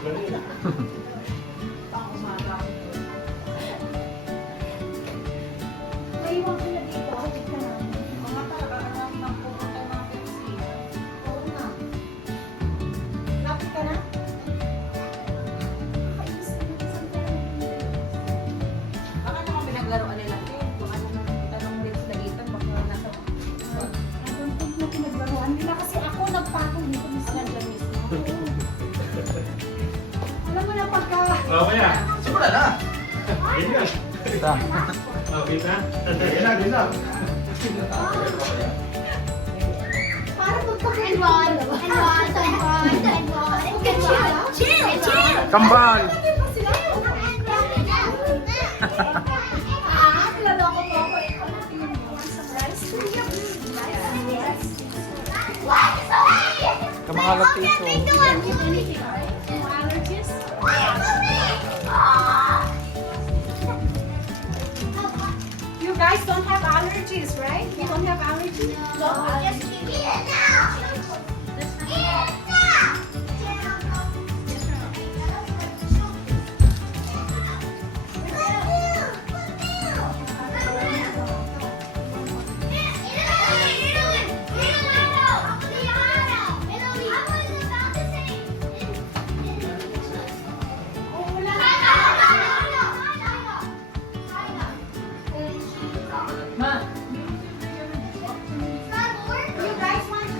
May iwan ko na dito. Halik ka na. Mga parang ng pupunta natin siya. Oo nga. Lapit ka na? Nakainis na yung isang Baka naman pinaglaruan nila. Baka naman tanong din sila dito. Baka nasa... Ang tungkol na pinaglaruan nila kasi ako nagpatong dito mismo. Nandiyan mismo. Alam mo na pagka... Mamaya. Simula na! Game na. Ito. Okay na. Game na. Parang magpaka... And one, and one, and one, and one. Okay, chill, chill, chill. Kambal! Hindi pa sila yun. Niloloko mo ako. Ikaw na yun. Surprise. Kamahalat piso. Allergies? You guys don't have allergies, right? You don't have allergies? Just eat it now. Eat it now. Ma! You guys want to...